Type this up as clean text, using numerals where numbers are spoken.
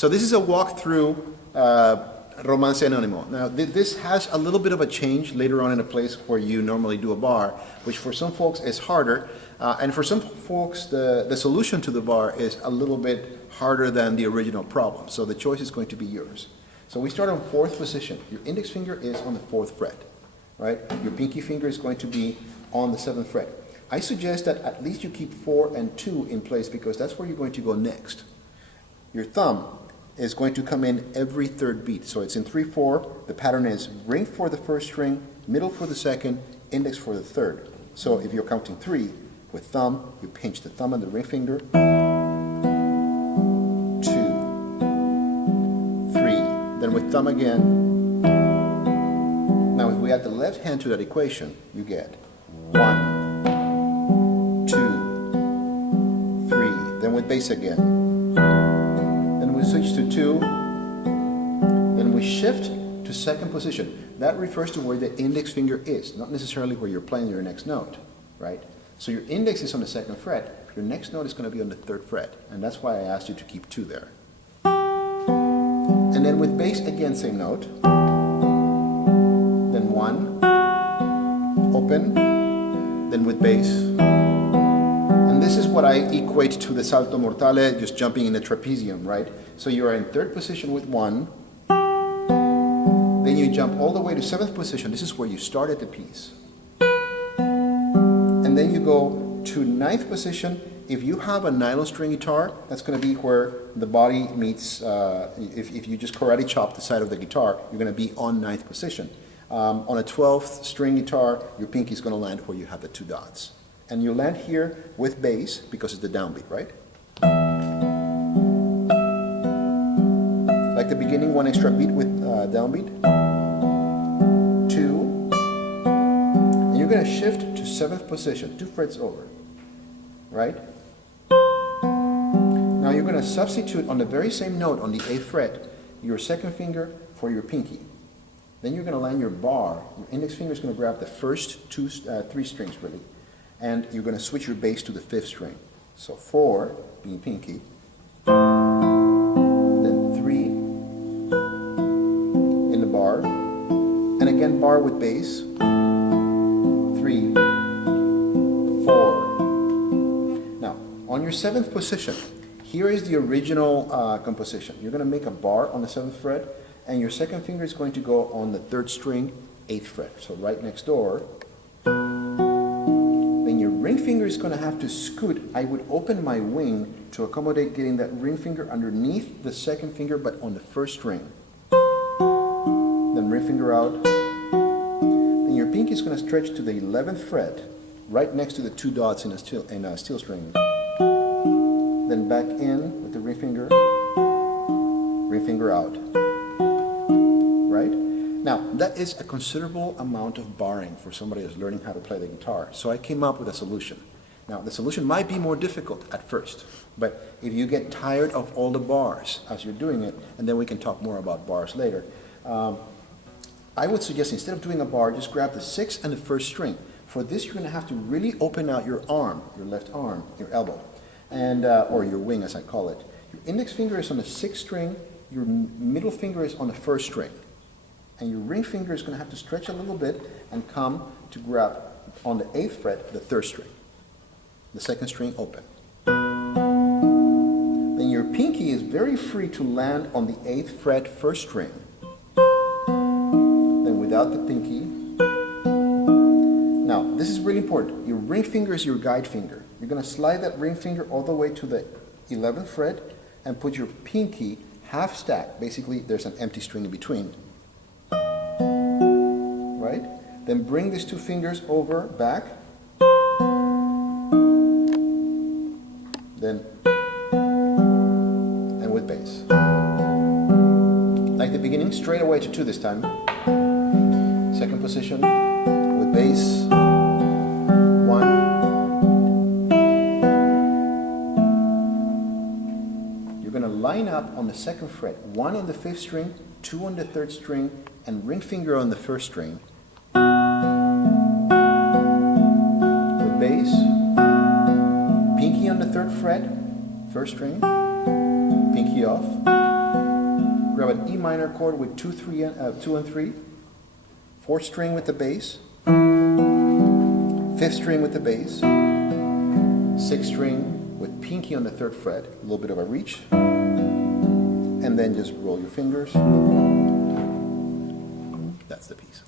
So this is a walkthrough Romanza Anonimo. Now this has a little bit of a change later on in a place where you normally do a bar, which for some folks is harder, and for some folks the solution to the bar is a little bit harder than the original problem. So the choice is going to be yours. So we start on 4th position. Your index finger is on the 4th fret, right? Your pinky finger is going to be on the 7th fret. I suggest that at least you keep 4 and 2 in place because that's where you're going to go next. Your thumb is going to come in every 3rd beat. So it's in 3/4. The pattern is ring for the 1st string, middle for the 2nd, index for the 3rd. So if you're counting 3 with thumb, you pinch the thumb and the ring finger. 2, 3. Then with thumb again. Now if we add the left hand to that equation, you get 1, 2, 3. Then with bass again. We switch to 2, then we shift to 2nd position. That refers to where the index finger is, not necessarily where you're playing your next note, right? So your index is on the 2nd fret, your next note is going to be on the 3rd fret, and that's why I asked you to keep 2 there. And then with bass again, same note. Then 1, open, then with bass. This is what I equate to the salto mortale, just jumping in the trapezium, right? So you are in 3rd position with 1, then you jump all the way to 7th position. This is where you started the piece. And then you go to 9th position. If you have a nylon string guitar, that's going to be where the body meets, if you just karate chop the side of the guitar, you're going to be on 9th position. On a 12th string guitar, your pinky is going to land where you have the 2 dots. And you land here with bass because it's the downbeat, right? Like the beginning, 1 extra beat with downbeat. 2. And you're going to shift to 7th position, 2 frets over, right? Now you're going to substitute on the very same note on the 8th fret, your 2nd finger for your pinky. Then you're going to land your bar. Your index finger is going to grab the first 3 strings, really. And you're going to switch your bass to the 5th string. So 4 being pinky, then 3 in the bar, and again bar with bass, 3, 4. Now, on your 7th position, here is the original composition. You're going to make a bar on the 7th fret, and your 2nd finger is going to go on the 3rd string, 8th fret. So right next door. Ring finger is going to have to scoot. I would open my wing to accommodate getting that ring finger underneath the 2nd finger but on the 1st string. Then ring finger out. Then your pinky is going to stretch to the 11th fret, right next to the 2 dots in a steel string. Then back in with the ring finger out. Right? Now, that is a considerable amount of barring for somebody that's learning how to play the guitar. So I came up with a solution. Now, the solution might be more difficult at first, but if you get tired of all the bars as you're doing it, and then we can talk more about bars later, I would suggest instead of doing a bar, just grab the 6th and the 1st string. For this, you're going to have to really open out your arm, your left arm, your elbow, and or your wing as I call it. Your index finger is on the 6th string, your middle finger is on the 1st string. And your ring finger is going to have to stretch a little bit and come to grab on the 8th fret, the 3rd string. The 2nd string open. Then your pinky is very free to land on the 8th fret, 1st string. Then without the pinky. Now, this is really important. Your ring finger is your guide finger. You're going to slide that ring finger all the way to the 11th fret and put your pinky half stack. Basically, there's an empty string in between. Right? Then bring these 2 fingers over, back. Then, and with bass. Like the beginning, straight away to 2 this time. 2nd position, with bass. 1. You're going to line up on the 2nd fret, 1 on the 5th string, 2 on the 3rd string, and ring finger on the 1st string. Bass, pinky on the 3rd fret, 1st string, pinky off, an E minor chord with 2 and 3, 4th string with the bass, 5th string with the bass, 6th string with pinky on the 3rd fret, a little bit of a reach, and then just roll your fingers. That's the piece.